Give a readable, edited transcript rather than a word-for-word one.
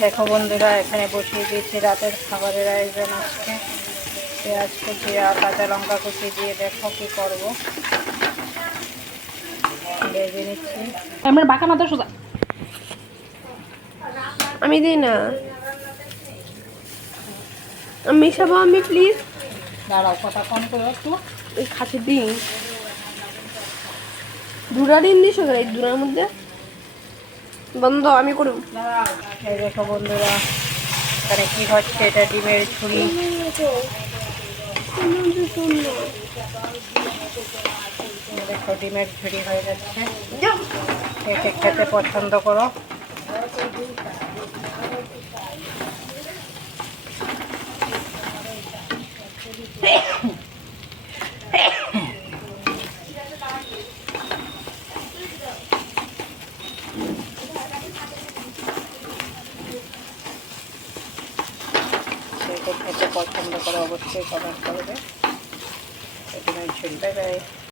দেখো বন্ধুরা, এখানে বসিয়ে দিয়েছি রাতের খাবারের আয়োজন। আজকে পেঁয়াজ কুচি আর কাঁচা লঙ্কা কুচি দিয়ে দেখো কি করব। ভেজে নিচ্ছি। আমার বাঁকা মাথা সোজা আমি দিই না, মিশাবো আমি প্লিজ। দাঁড়াও, কথা কম করে একটু। ওই খাতে দিই দুরা দিন দিস এই দুরার মধ্যে বন্ধ আমি করব। এই দেখো বন্ধুরা, এখানে কি হচ্ছে, এটা ডিমের ঝুড়ি। দেখো ডিমের ঝুড়ি হয়ে যাচ্ছে। একে খেতে পছন্দ করো। খেতে পছন্দ করে অবশ্যই কমেন্ট করবে। ডিমের ঝুড়ি। Bye bye.